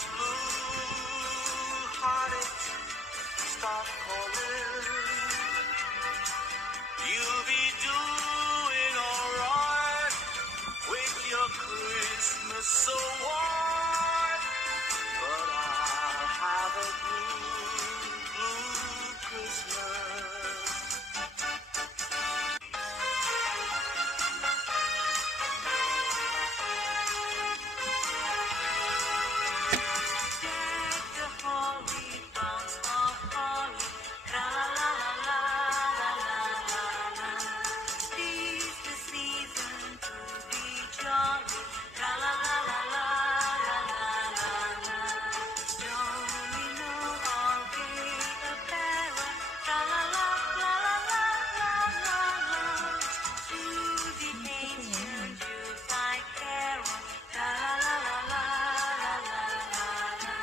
those blue heartaches start calling, you'll be doing alright with your Christmas so warm. But I'll have a blue, blue Christmas. Deck the holly, bounce of holly, la la la la la la la. 'Tis the season to be jolly, la la la la la la la la la. Don't we know all gay apparel, la la la la la la la la la. To the ancient Yuletide carol, la la la la la la la la.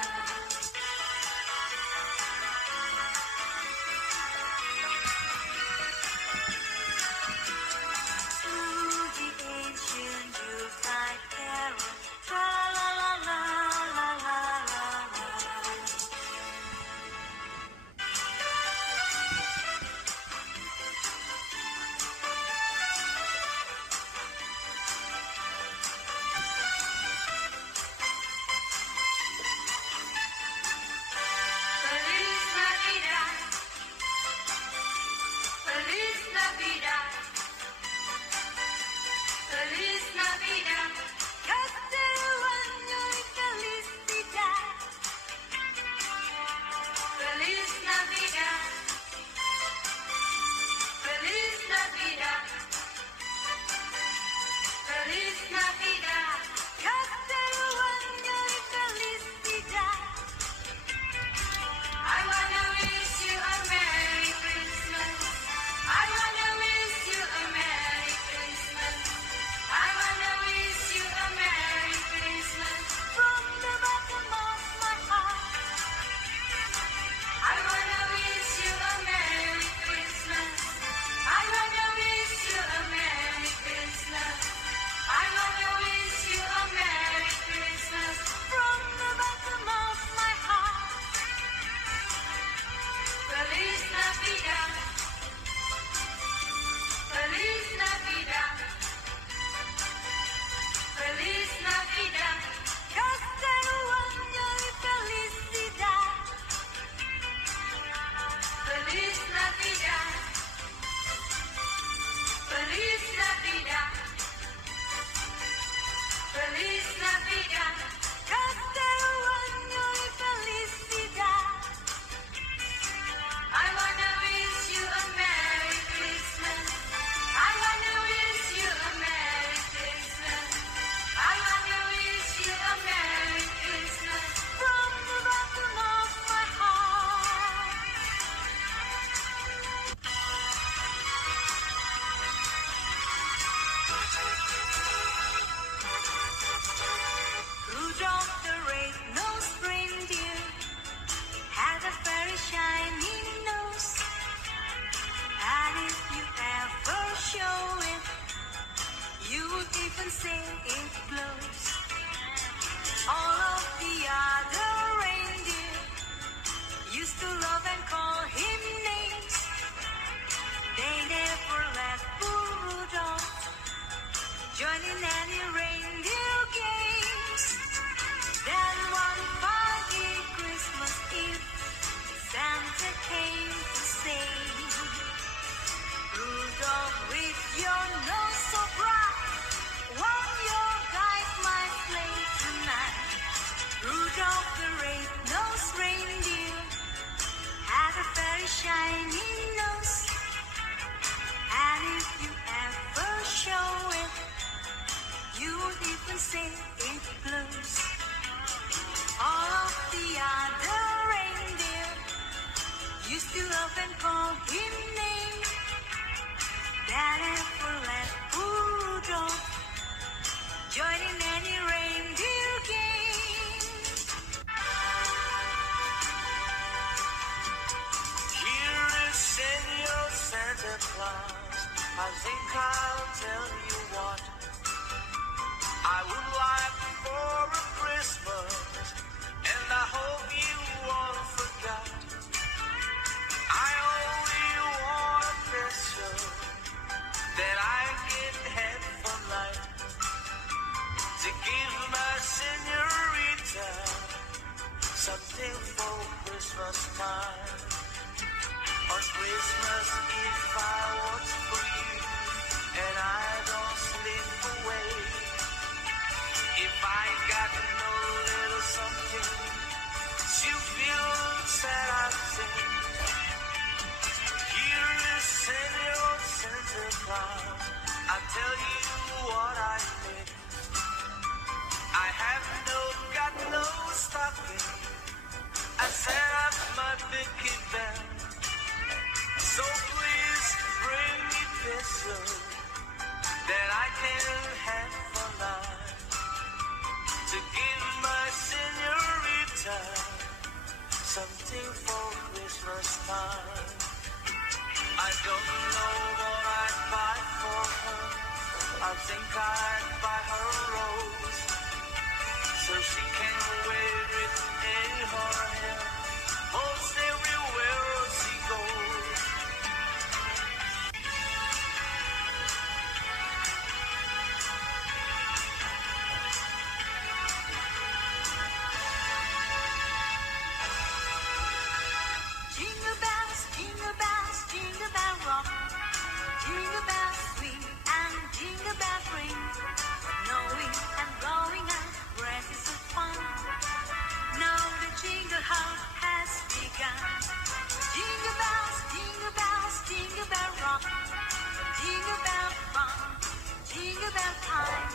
To the ancient Yuletide carol, la la la la la la la la. Feliz Navidad, Feliz Navidad, Feliz Navidad, Castello año y felicidad. Feliz Navidad, Feliz Navidad, Feliz Navidad, Castello año y felicidad. I wanna wish you a Merry Christmas. I wanna wish you a Merry Christmas. I wanna wish you a Merry Christmas from the bottom of my heart. I wanna wish you a Merry Christmas. I wanna wish you a Merry Christmas. I wanna wish you a Merry Christmas from the bottom of my heart. Feliz Navidad, Feliz Navidad, Feliz Navidad, Castello año y felicidad. Feliz Navidad, Feliz Navidad, Feliz Navidad, Castello año y felicidad. I wanna wish you a Merry Christmas. I wanna wish you a Merry Christmas. I wanna wish you a Merry Christmas from the bottom of my heart. Rudolph the red-nosed reindeer had a very shiny nose, and if you ever show it, you would even say it blows. All of the other reindeer used to love and call him names. They never let poor Rudolph join in any reindeer games. Then one foggy Christmas Eve, Santa came to say, Rudolph, with your nose so bright, won't you guide my sleigh tonight? Rudolph the red-nosed reindeer had a very shiny nose, and if you ever show it, you would even say it blows. All of the other reindeer used to love and call him names. That never let poor Rudolph join in any reindeer game. Here is Senor Santa Claus. I think I'll tell you what I would like for a Christmas. clouds. I'll tell you what I did. I have got no stocking. I set up my Vicky bell. So please bring me pencil that I can have for life to give my señorita something for Christmas time. I don't know what I'd buy for her. I think I'd buy her a rose so she can wear it in her hair most everywhere she goes. Jingle bell rock, jingle bell swing, and jingle bell ring. Knowing and blowing out breath of fun. Now the jingle hop has begun. Jingle bell rock, jingle bell fun, jingle bell time.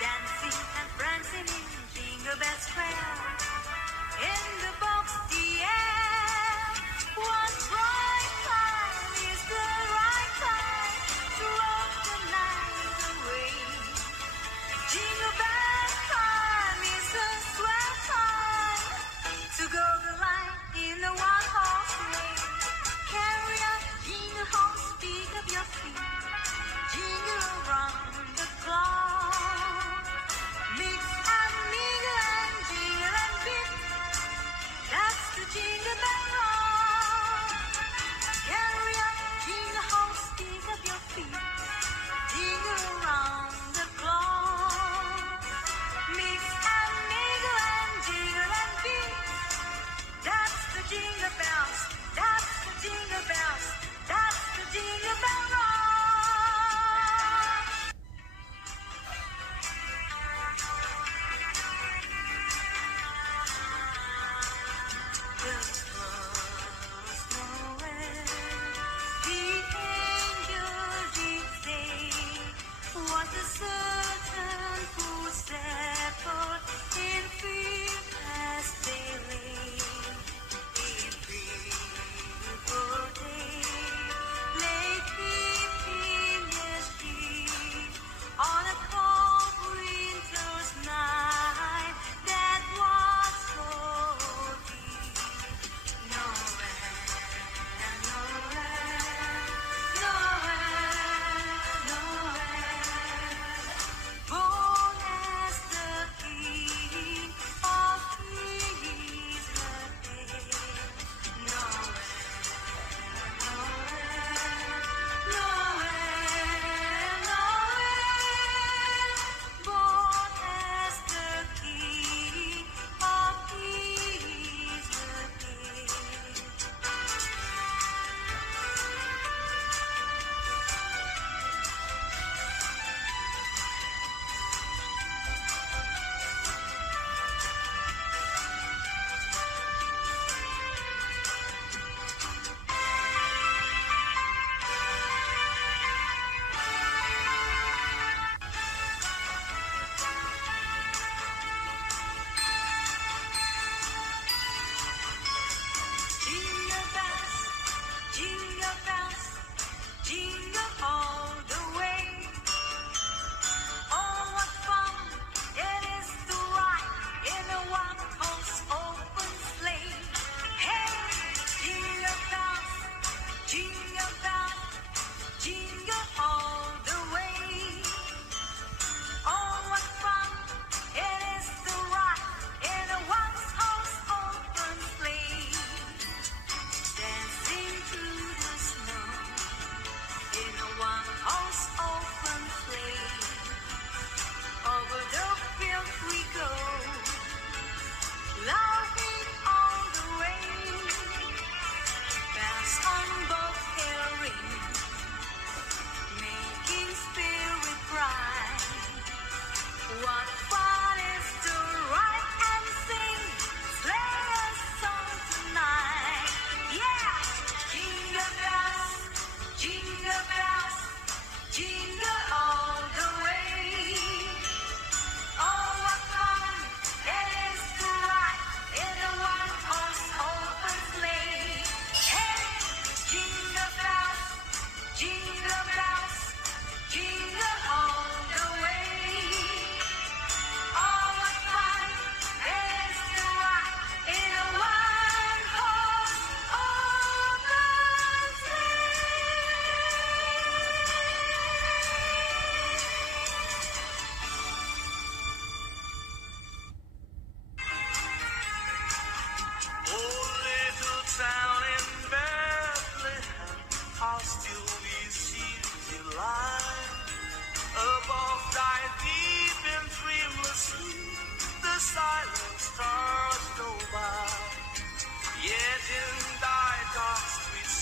Dancing and prancing in Jingle Bell Square. In the box, the air. What right time is the right time to rock the night away? Jingle bell time is a swell time to go the line in a one-horse race. Carry up, jingle home, speak of your feet. Jingle around the clock. Mix and mingle and jingle and beat.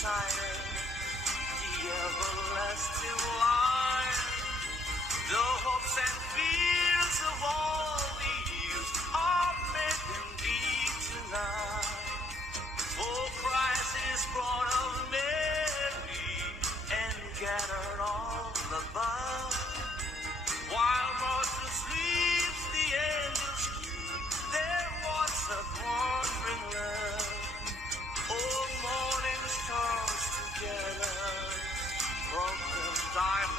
reciting the everlasting line. The hopes and fears of all the years are made indeed tonight. For Christ is born of Mary and gathered all above. While Martha sleeps, the angels keep their watch of wandering love. Oh, morning stars together, from the dark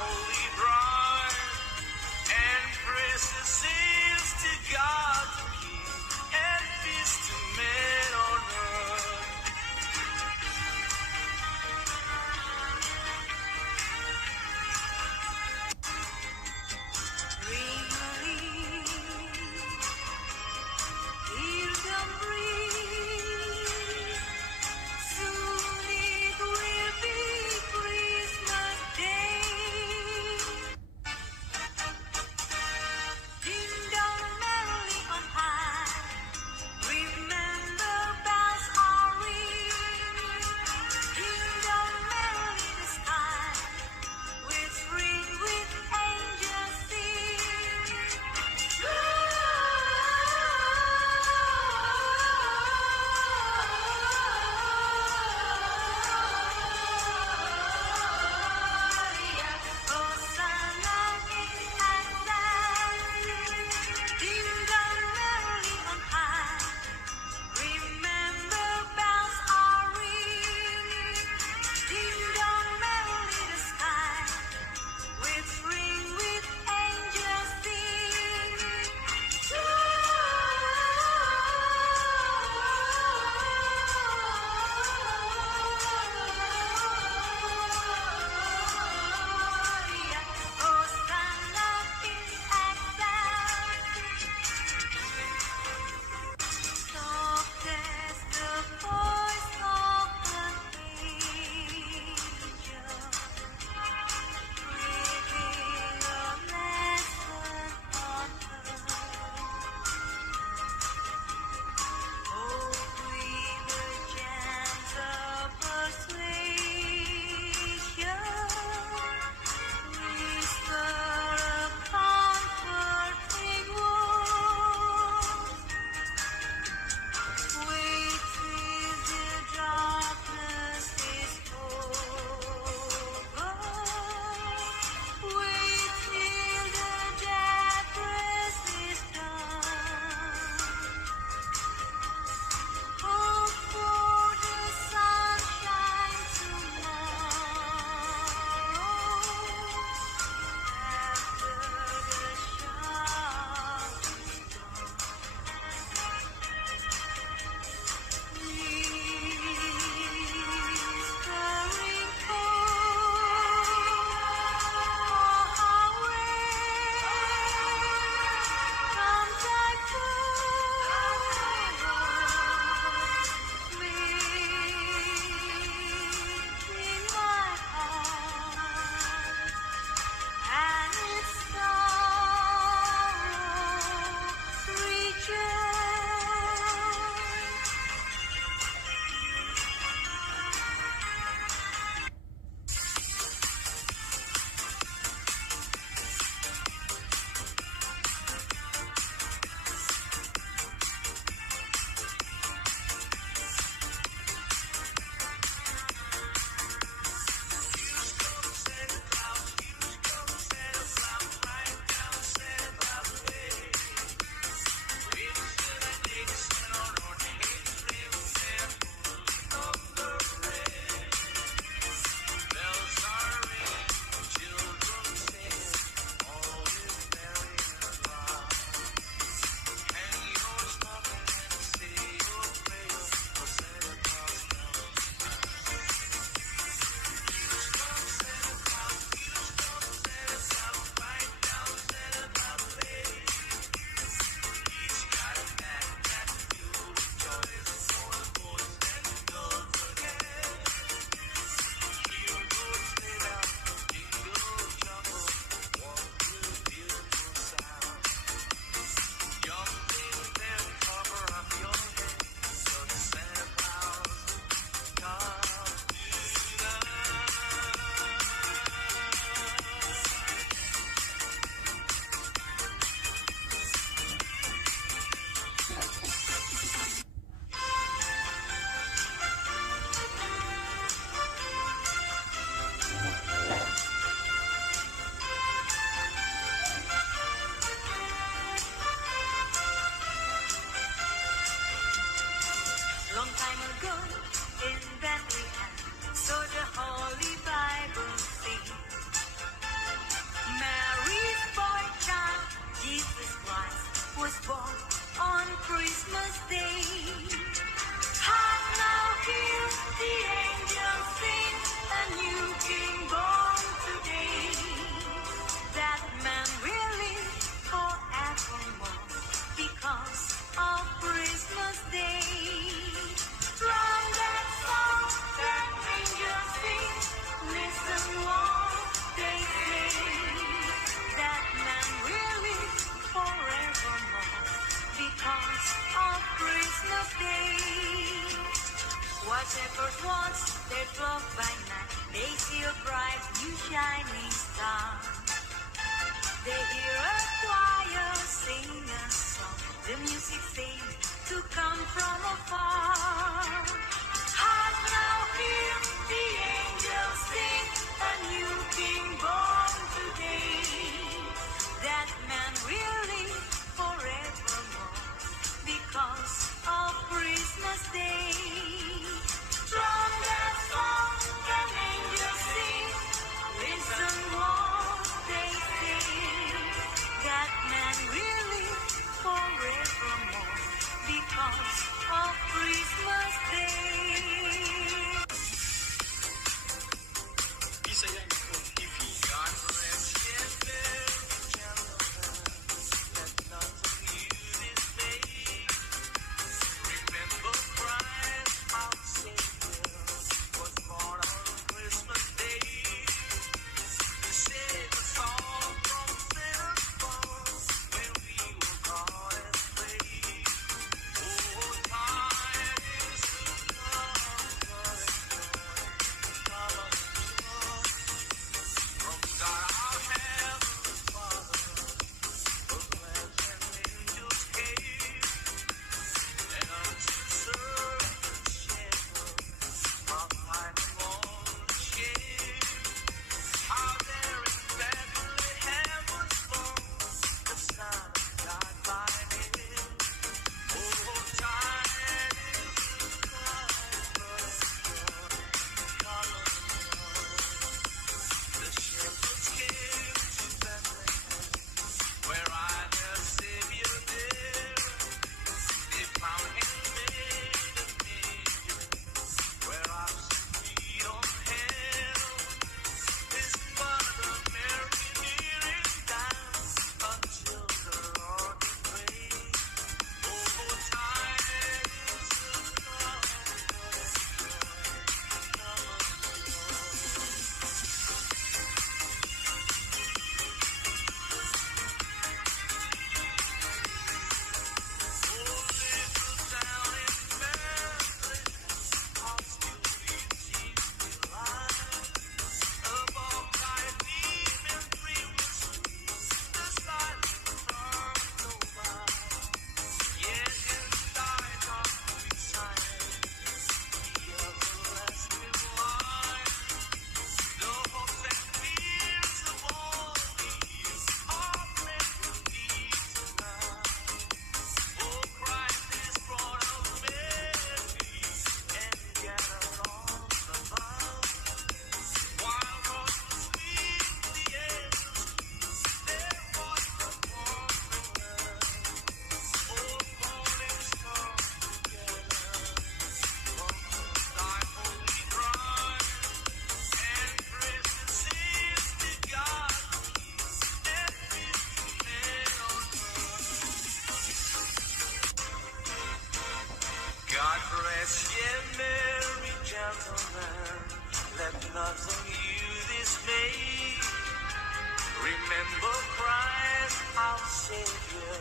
Remember Christ, our Savior,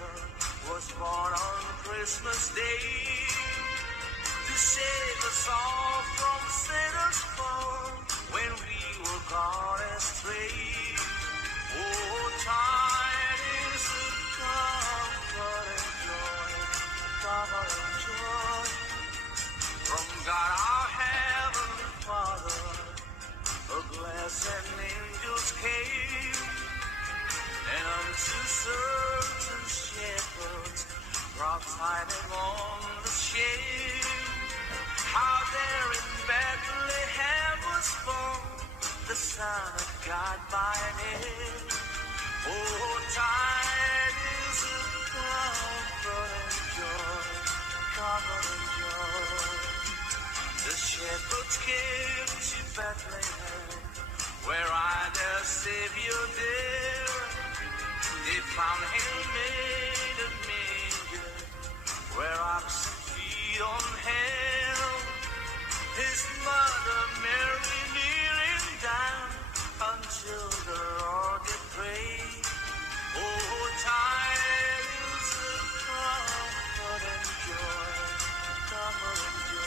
was born on Christmas Day to save us all from sinners' fall when we were gone astray. Oh, tidings of comfort and joy, comfort and joy from God our Heavenly Father. A blessed angels came, and unto certain shepherds brought tidings on the shade, how there in Bethlehem was born the Son of God by name. Oh, tidings of comfort and joy, comfort and joy. The shepherds came to Bethlehem, where I their Savior dear. They found him made a manger, where oxen feed on hell. His mother Mary kneeling down until the Lord did pray. Oh, tidings of comfort and joy, comfort and joy.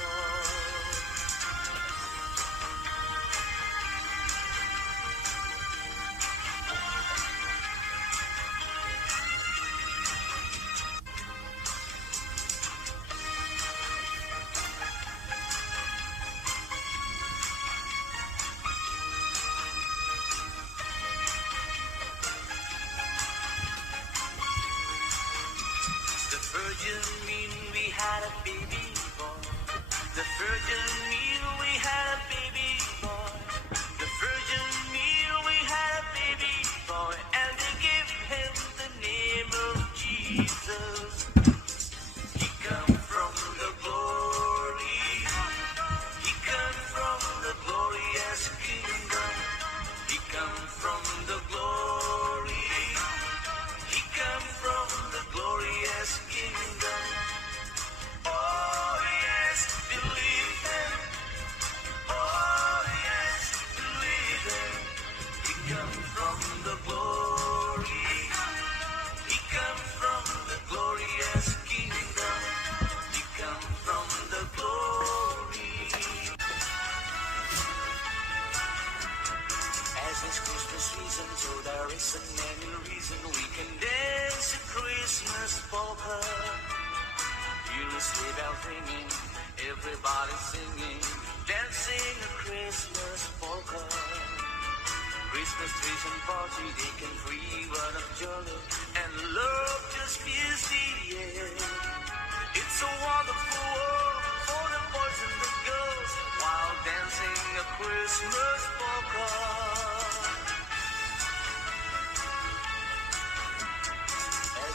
The Virgin mean we had a baby boy. The Virgin mean we had a baby boy. The Virgin mean we had a baby boy, and they gave him the name of Jesus. He come from the glory. He come from the glorious kingdom. He come from the glory. He come from the glorious kingdom. Oh yes, believe him. Oh yes, believe him. He come from the glory. He come from the glorious kingdom. He come from the glory. As it's Christmas season, so there isn't any reason we can dance a Christmas polka. Hear a sleigh bell ringing, everybody singing, dancing a Christmas polka. Christmas trees and party, they can free run of jolly, and love just fills the air. It's a wonderful world for the boys and the girls, while dancing a Christmas polka.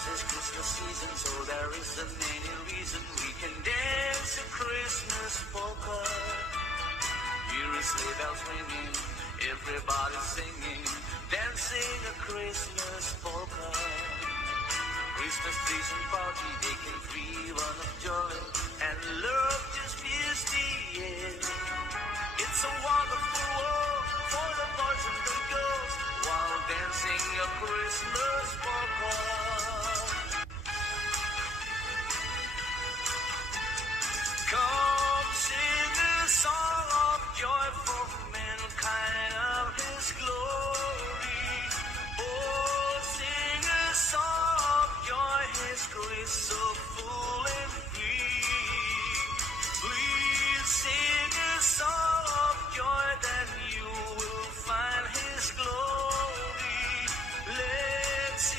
It's Christmas season, so there isn't any reason we can dance a Christmas polka. Hear a sleigh bells ringing, everybody singing, dancing a Christmas polka. Christmas trees and party, they can free run of joy, and love just fills the air. It's a wonderful world for the boys and the girls, while dancing a Christmas polka. Come sing a song of joy for mankind of his glory. Oh, sing a song of joy, his grace so full and free. Please sing a song of joy, then you will find his glory. Let's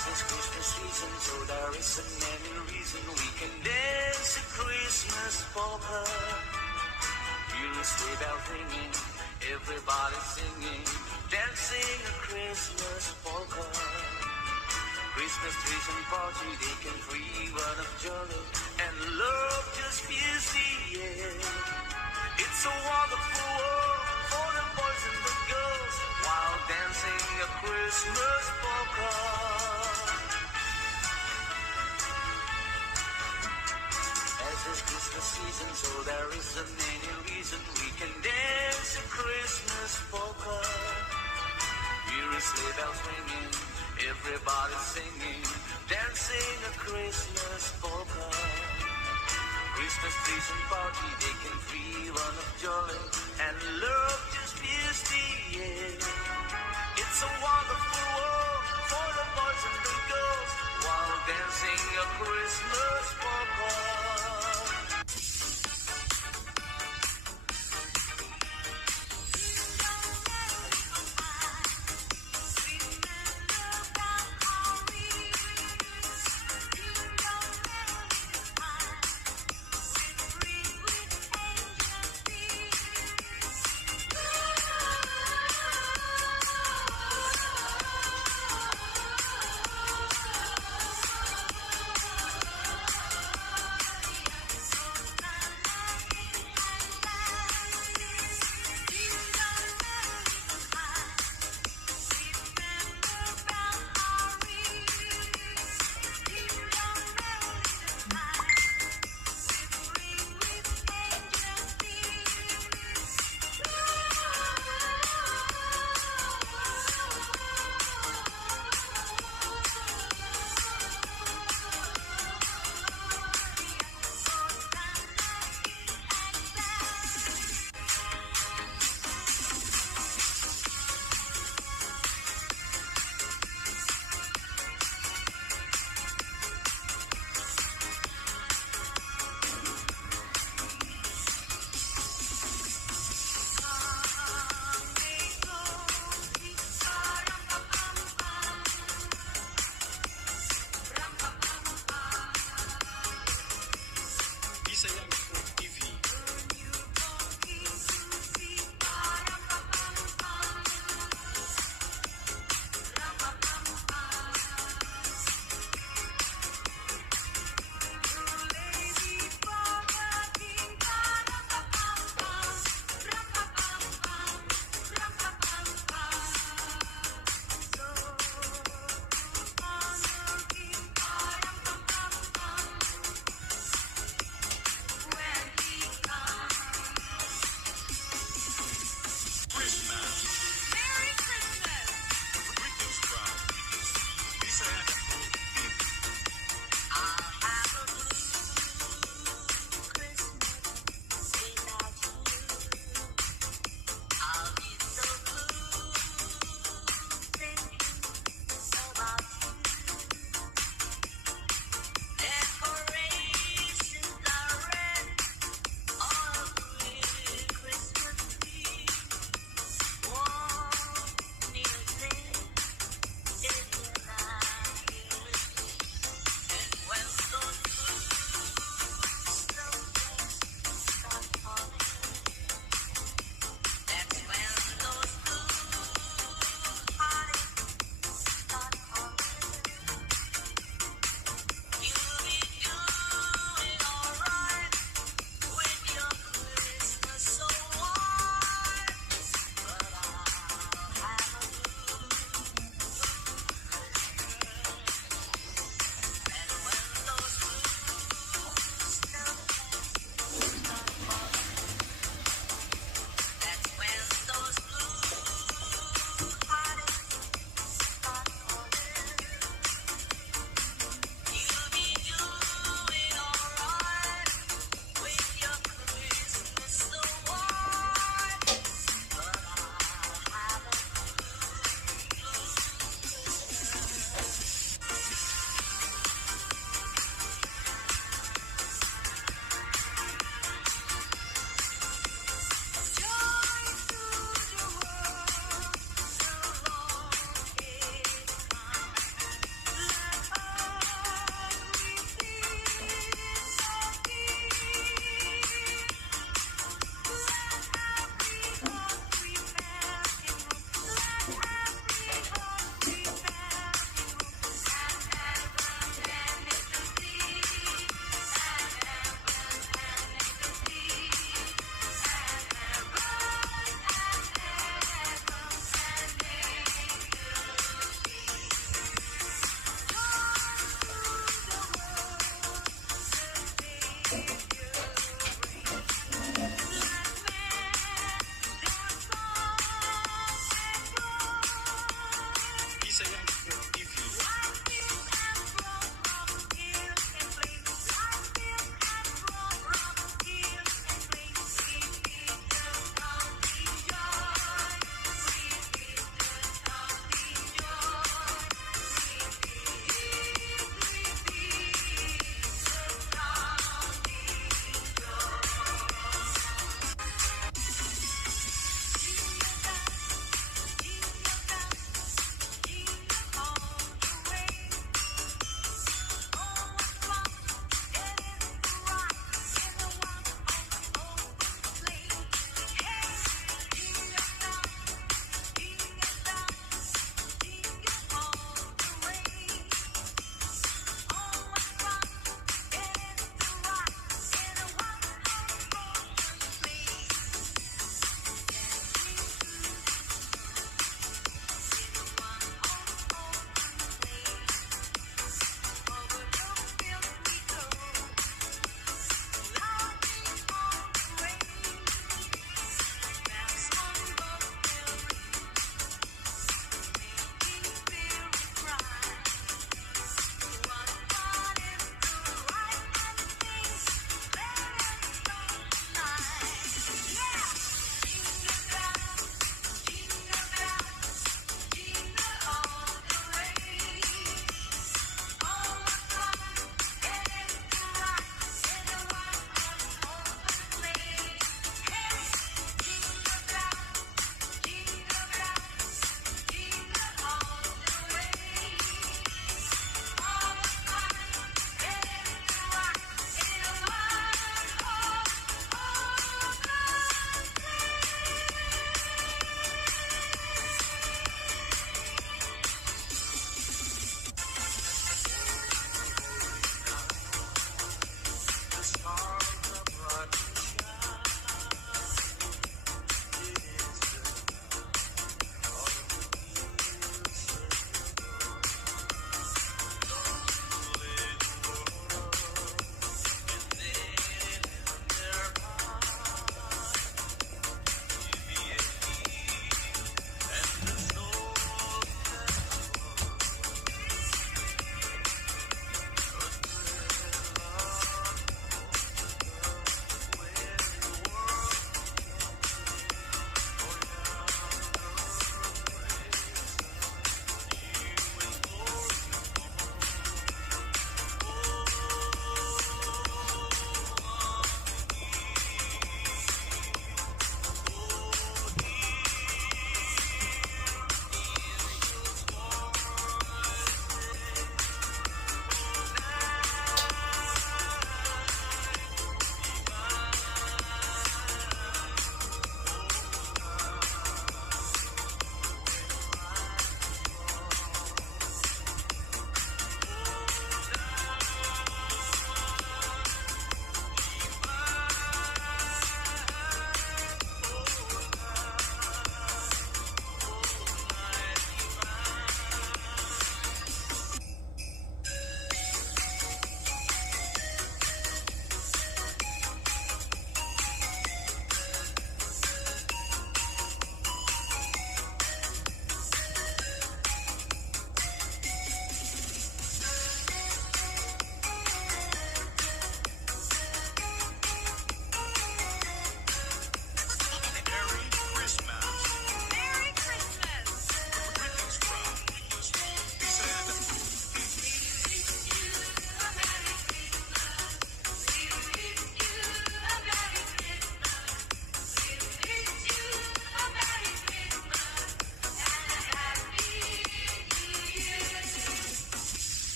As it's Christmas season, so there isn't any reason we can dance a Christmas polka. Hear a sleigh bell ringing, everybody singing, dancing a Christmas polka. Christmas trees and party, they can free run of jolly, and love just fills the air. It's a wonderful world for the boys and the girls, while dancing a Christmas polka. As it's Christmas season, so there isn't any reason we can dance a Christmas polka. Hear a sleigh bells ringing, everybody singing, dancing a Christmas polka. Christmas trees and party, they can free run of jolly, and love just fills the air. It's a wonderful world for the boys and the girls, while dancing a Christmas polka.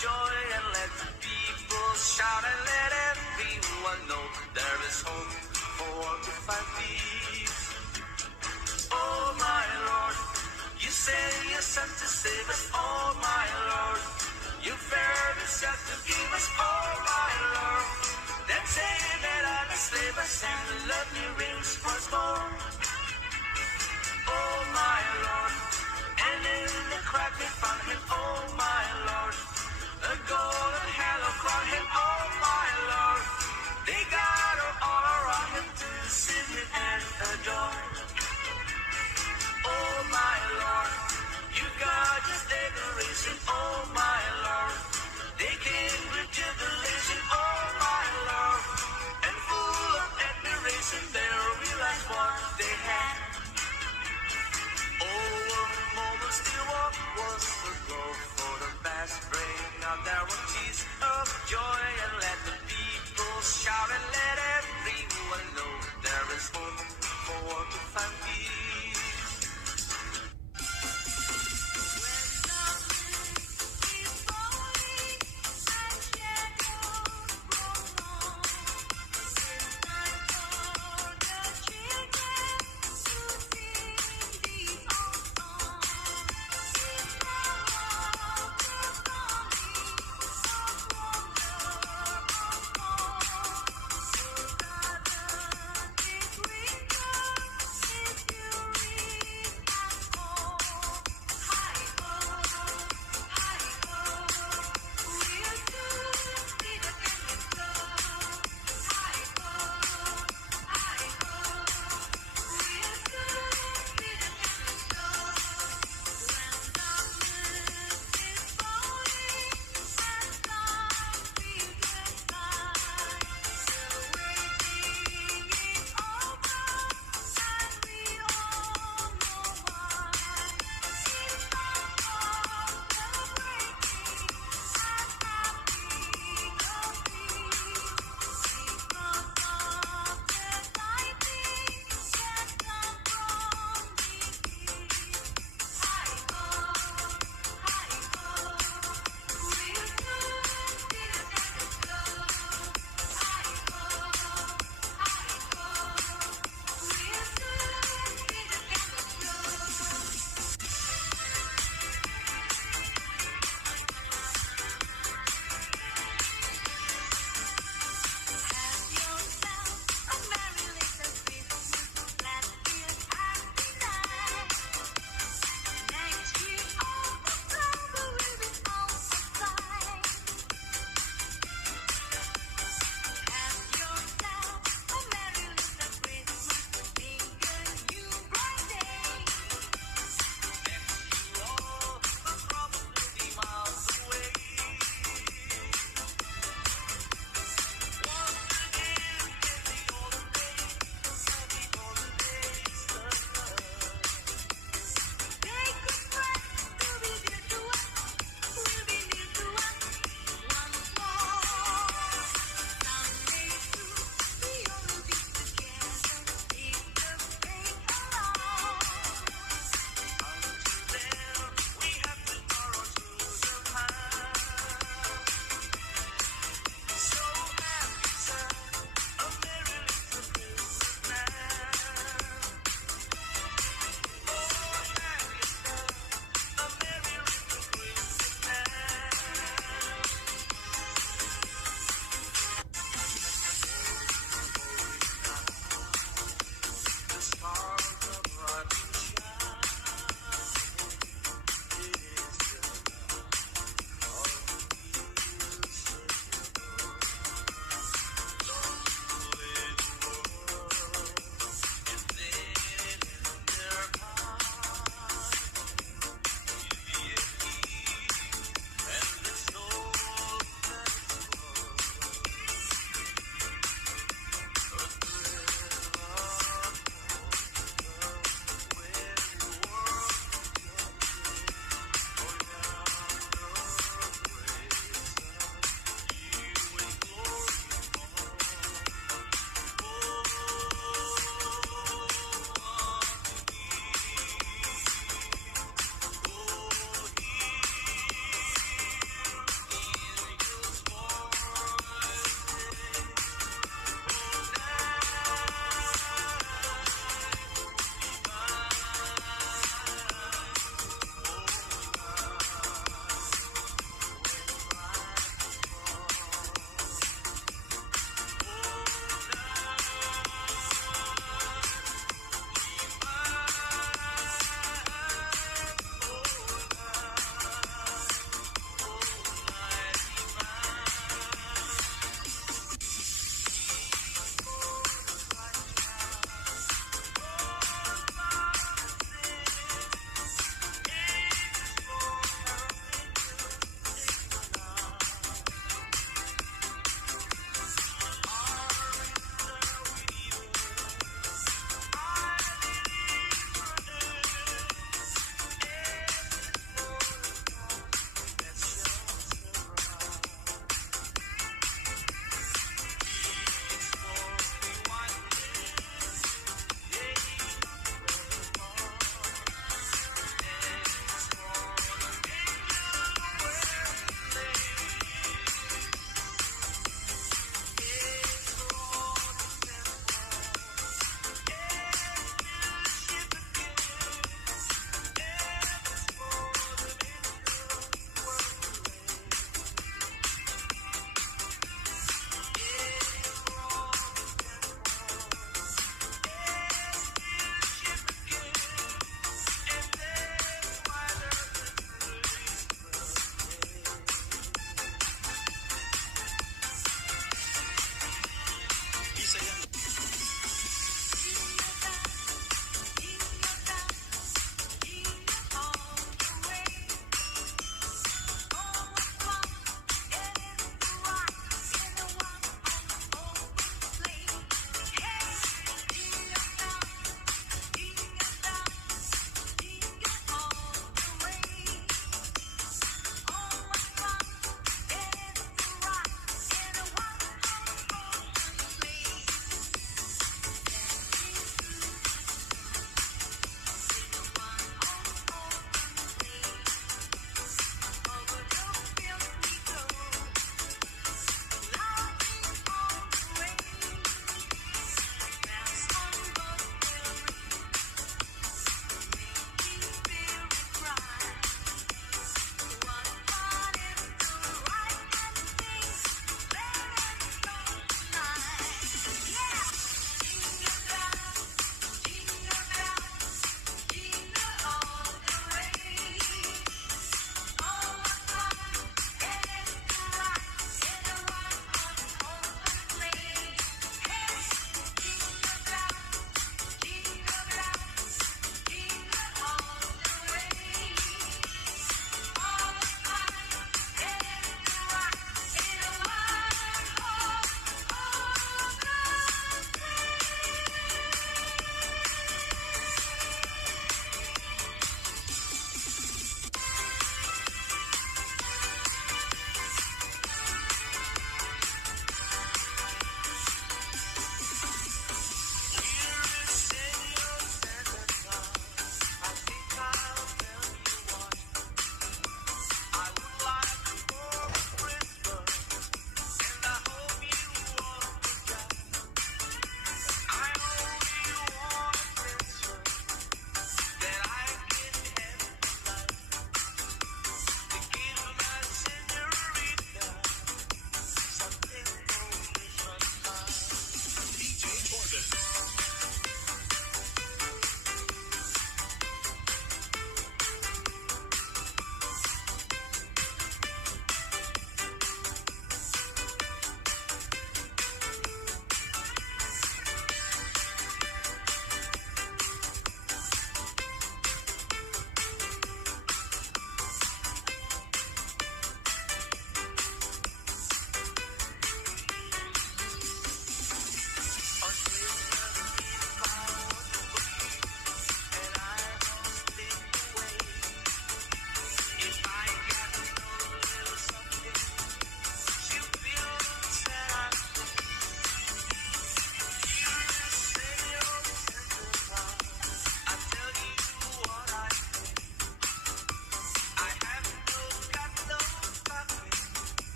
joy and let the people shout and let everyone know there is hope for all to find peace. Oh my Lord, you send your Son to save us. Oh my Lord, you fared yourself to give us. Oh my Lord, then say that I enslave us and the love you rings once more. Oh my Lord, and in the crack we found him. Oh my Lord, a golden halo crown him. Oh my Lord, they gather all around him to see him and adore. Oh my Lord, you got his decoration. Oh my Lord, they came with jubilation. Oh my Lord, and full of admiration they realized what they had. Oh, a moment still what was the glow for the past bring out their own tears of joy and let the people shout and let everyone know there is hope for all to find peace.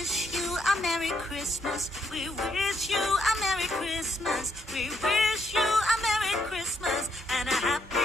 wish you a Merry Christmas. We wish you a Merry Christmas. We wish you a Merry Christmas and a Happy